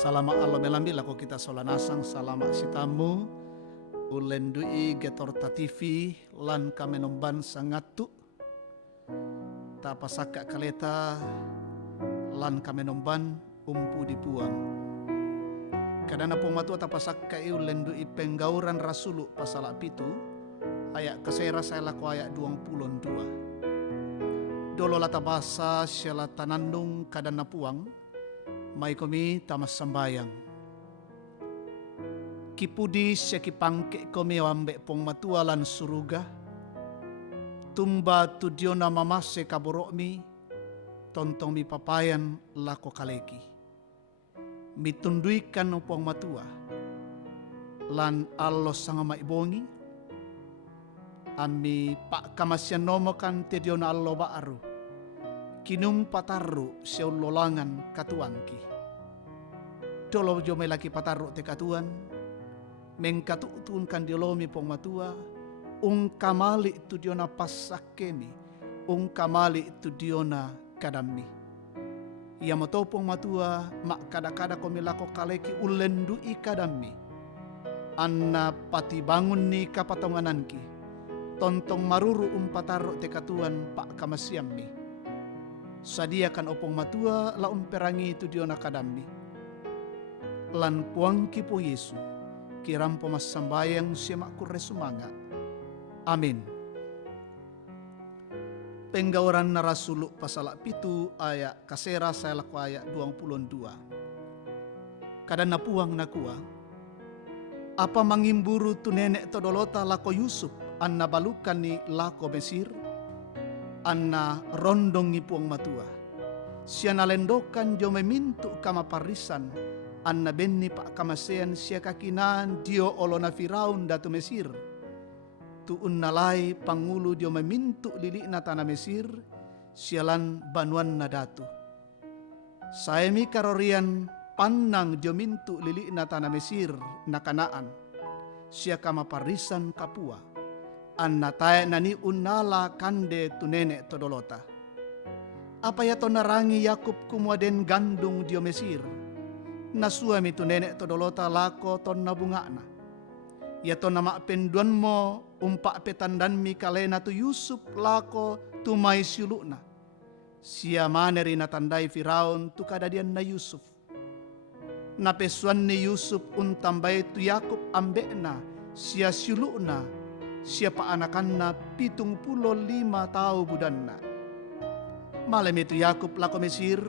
Salama Allah melambil ako kita solanasang salama sitamu ulendui getorta TV lan kamenomban sangatu tapasaka kaleta lan kamenomban umpu dipuang kadana pumatu tapasaka ulendui penggauran rasulu pasala pitu ayat kesera saya laku ayat 22 dolo lata basa syala tanandung kadana puang mai komi tamas sambayang. Kipudi siya kipangke komi wambe pong matualan suruga. Tumba tudio na mamase kaborok mi. Tontong mi papayan lako kaleki. Mitunduikan upong matua. Lan allo sanga maibongi. Ami pak kamasyan nomokan tedio na allo baaru. Kinum pataru siya lolangan katuangki. Dolo jo may laki pataru te katuan. Mengkatutun kan diolomi pong matua. Kamali tu diona pasakemi. Kamali tu diona kadami. Ia matopong matua mak kada-kada komilako kaleki ulendui kadami. Anna pati bangun ni kapatongananki. Tontong maruru pataru te katuan pak kamasiammi. Sadiakan opong matua laun perangi itu diona kadambi. Lan puangki po Yesu, kiram pomas sambayang siya makure sumanga. Amin. Penggauran na rasulu pasala pitu ayat kasera saya laku ayat 22. Kadana puang nakua. Apa mangimburu tu nenek todolota lako Yusuf anna balukan ni lako Mesir? Anna rondongi puang matua. Siya nalendokan jo memintu kama parisan. Anna benni pak kamasean siya kakinan dio olona Firaun datu Mesir. Tu unnalai pangulu dio memintu lili na tanah Mesir. Sialan banuan na datu. Saemi karorian pandang dio mintu lili na tanah Mesir na Kanaan. Siya kama parisan kapua. Anna tae nani unala kande tu nenek todolota. Apa ya to narangi Yakub kumuaden gandung dio Mesir. Nasuami tu nenek todolota lako ton nabungana. Ya to nama penduan mo umpak petandan mi kalena tu Yusuf lako tu mai sulukna. Sia maneri na tandai Firaun tu kadadian na Yusuf. Na pesuan ni Yusuf untambai tu Yakub ambekna sia sulukna. Siapa anakanna 75 tau budanna. Malam itu Yakub lako Mesir,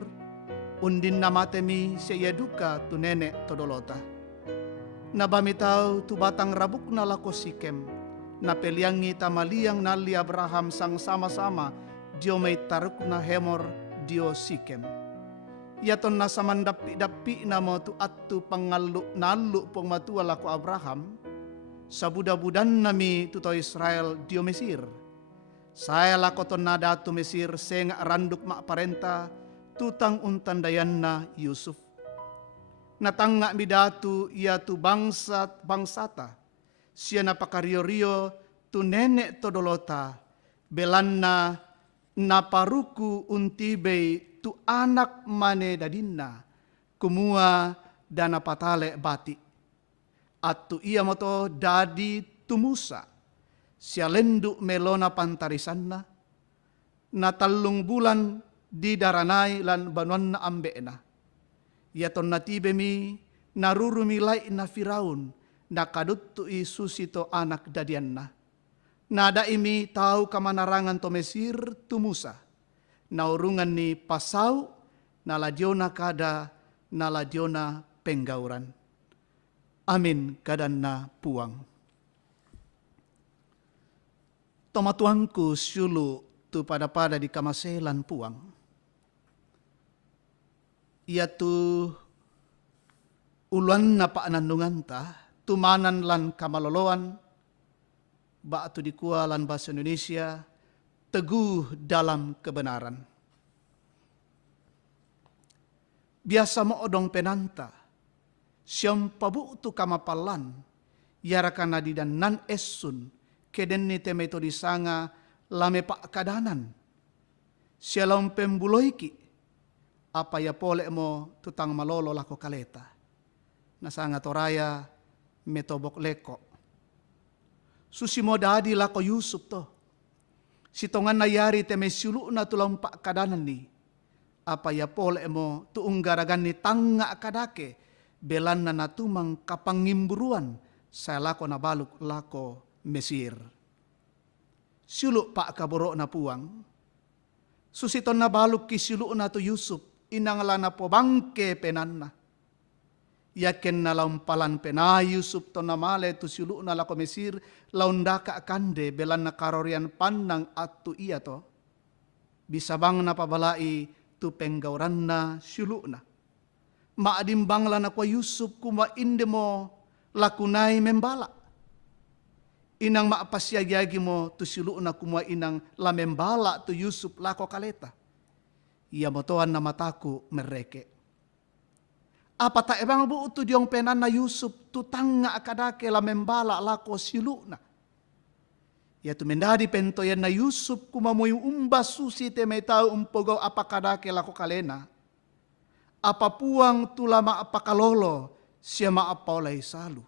undin namatemi siya duka tu nenek todolota. Nabami tau tu batang rabuk na lako Sikem, na peliangi tamaliang nali Abraham sang sama-sama, dio may taruk na Hemor dio Sikem. Yaton na samandapi-dapi na mo tu atu pangalu nalu pong matua lako Abraham, sa buda-budan nami tuto Israel dio Mesir. Saya lakoton nada tu Mesir senga randuk mak parenta tutang untandayan na Yusuf. Natangga midatu ia tu bangsata. Sia napakario-rio tu nenek todolota. Belanna naparuku untibei tu anak mane dadinna. Kumua dana patale bati. Atu ia moto dadi tumusa. Sia lenduk melona pantarisanna. Na talung bulan di daranai lan banuan na ambena. Ia ton natibe mi narurumi lai na Firaun. Na kaduttu isusito anak dadianna. Nada imi tahu kamanarangan to Mesir tumusa. Naurungan ni pasau naladiona kada naladiona penggauran. Amin kadanna puang. Tomatuangku syulu tu pada di kamaselan puang. Ia tu uluan na paanandungan ta, tumanan lan kamaloloan, ba tu dikua lan bahasa Indonesia, teguh dalam kebenaran. Biasa mo odong penanta, siyam pabu tu kamapalan, yarakan nadi dan nan esun, keden ni temeto disanga lame pak kadanan. Siya laum pembuloiki, apa ya pole mo tutang malolo lako kaleta. nasanga toraya metobok leko. Susimo dadi lako Yusuf to. Sitongan na yari te mesulu na tulang pa kadanan ni. Apa ya pole mo tuung garagan ni tanga kadake. Belan na natumang kapangimburuan sa lako na baluk lako Mesir. Siulu pa kaboro na puang. Susiton na baluk kisilu na to Yusuf. Inangala na po bangke penan na. Yakin na laumpalan pena Yusuf to na male to silu na lako Mesir. Laundaka kande belan na karorian pandang at tu iya to. Bisa bang na pabalai tu penggauran na silu na. Maadimbang la na kwa Yusuf kuma inde mo lakunay membala. Inang maapasyagagi mo tu silu na kuma inang la membala tu Yusuf lako kaleta. Ia motoan na mataku mereke. Apa ta ebang bu tu diong penan na Yusuf tu tanga akadake la membala lako silu na. Ya tu mendadi pentoyan na Yusuf kumamoy umba susi te may tao umpogaw apakadake lako kalena. Apa puang tulama apakalolo siya maapaulay salu.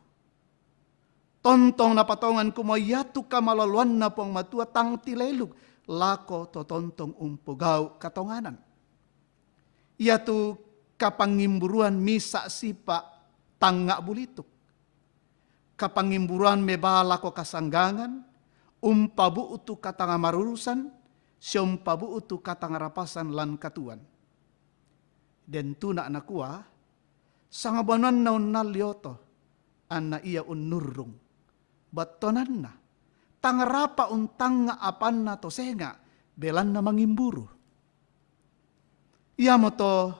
Tontong na patongan kumayatu kamalaluan na pong matua tang tilelug lako to tontong umpogaw katonganan. Yatu kapangimburuan misa sipa tanga bulituk. Kapangimburuan mebala ko kasanggangan, umpabu utu katanga marurusan, siumpabu utu katanga rapasan lan katuan. Den tuna nakua, sangabanan naun nalyoto, anna iya unnurrung. Batonan na, tangarapa untanga apan na to senga, belan na mangimburu. Iya mo to,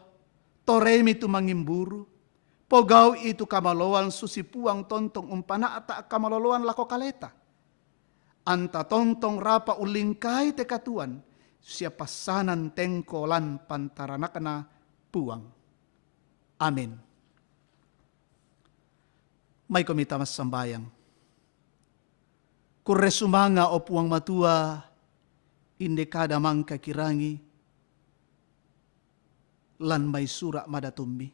toremi tu mangimburu, pogaw itu kamaloan susipuang tontong umpana ata kamaloloan lako kaleta. Anta tontong rapa ulingkay te katuan, siya pasanan tengkolan pantaranak na puang. Amin. May komita mas sambayang. Kuresumanga o puang matua, inde kada mangka kirangi, lan may sura madatumbi.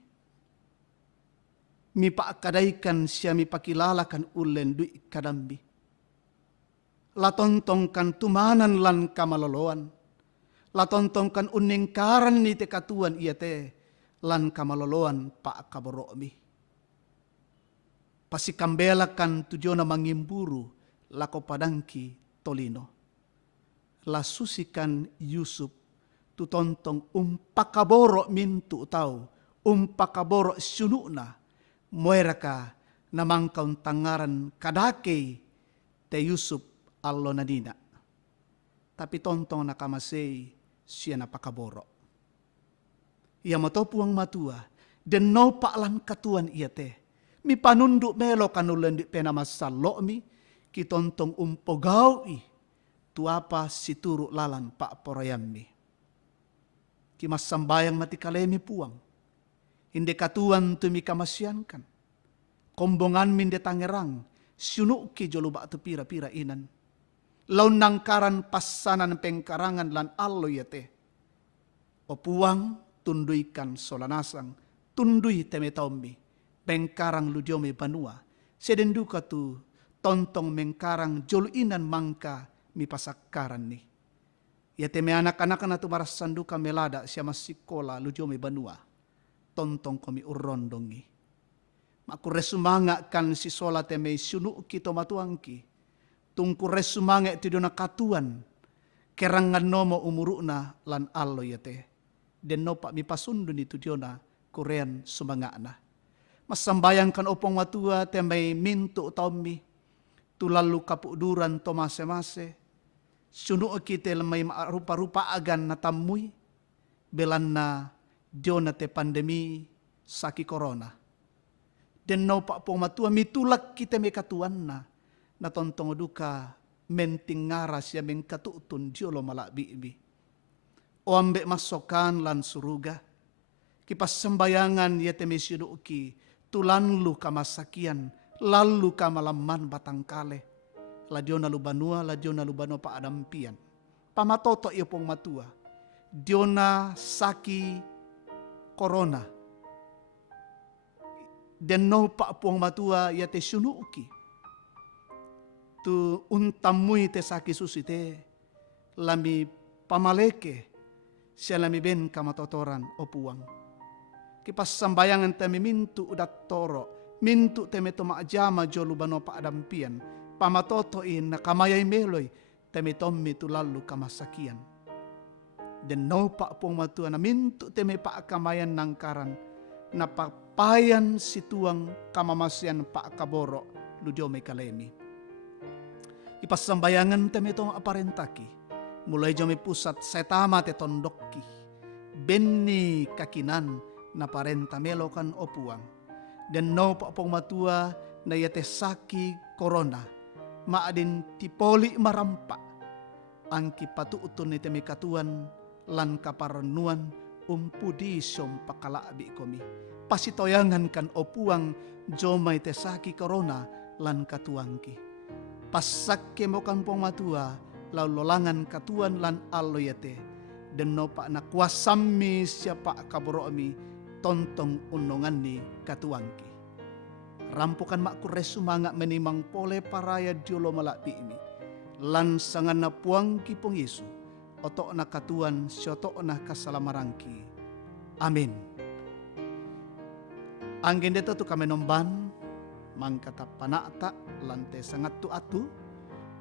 Mi paakadaikan siya mi pakilalakan ulen dui kadambi. Latontong kan tumanan lan kamaloloan. Latontong kan uningkaran ni te katuan iya te lan kamaloloan paakaboromi. Pasikambelakan tujo na mangimburu lako padangki tolino. Lasusikan Yusuf tutontong umpakaboro mintu tau, umpakaboro sununa, mueraka namang kauntangaran kadake te Yusuf allo nadina. Tapi tontong nakamasay siya napakaboro. Ia matopuang matua, den no paalan katuan iya te. Mi panunduk melo kanulan di penamasalo mi, kitontong umpogaw tuapa situru lalan pa poroyan mi. Kimas sambayang mati kalemi puang. Hindi katuan tumi kamasyankan. Kombongan min tangerang. Sunu ki joluba tu pira-pira inan. Laun nangkaran pasanan pengkarangan lan allo yate. O puang tunduikan solanasang. Tundui temetomi. Pengkarang ludyomi banua. Sedenduka tu tontong mengkarang joluinan mangka mi pasakaran ni. Yate me anak-anak na tumaras sanduka melada siya masikola lujomi banua. Tontong komi urrondongi. Makuresumanga kan si sola te may sunu kito matuangki. Tungkuresumanga iti doon na katuan. Kerangan nomo umuru na lan allo yate. Den no pa mi pasundo ni tudio na korean sumanga na. Masambayang kan opong matua te may minto tommi. Tulalu kapuduran to mase-mase. Sunu kita may rupa-rupa agan na tamuy. Belan na diyon na te pandemi saki corona. Den no pa po matua mitulak kita may katuan na. Natontong duka menting ngaras ya meng katutun diolo malabi-bi. O ambe masokan lan suruga. Kipas sembayangan ya te mesyu ki tulanlu kamasakian. Lalu kamalaman batangkale. Ladyo na lubanua, ladyo na lubano pa adampian. Pamatoto iyo pong matua. Diyo na saki corona. Den no pa puang matua ya te sunuki. Tu untamui te saki susi te lami pamaleke siya lami ben kamatotoran o puang. Kipas sambayangan temi mintu udat toro, mintu temi to maajama jolu bano pa adampian, pamatotoin na kamayay meloy temi tommi tu lalu kamasakian. Den no pa puang matua na mintu temi pa kamayan nangkaran, na papayan situang kamamasian pa kaboro ludio may kalemi. Ipasambayangan temi tong aparentaki, mulai jami pusat setama te tondokki, benni kakinan na parenta melokan opuang, dan no pa pong matua na yate saki corona, maadin tipoli marampa, angki patuutun ni temi katuan, lan kaparnuan umpudi som pakalaabi komi. Pasitoyangan kan opuang jomay te saki corona lan katuangki. Pasakke mo kan pong matua laulolangan katuan lan aloyate. Den no pa na kuasami siapa kaboromi tontong unongan ni katuangki. Rampukan makku resumanga menimang pole paraya diolo malapi ini. Lan sangan na puangki pong Yesu. Otok na katuan siotok na kasalamarangki. Amin. Angin dito tu kami nomban mangkata panata lante sangat tu atu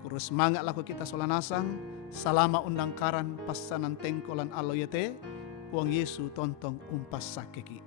kurus mangga laku kita solanasang salama undang karan pasanan tengkolan aloyete puang Yesu tontong umpas sakeki.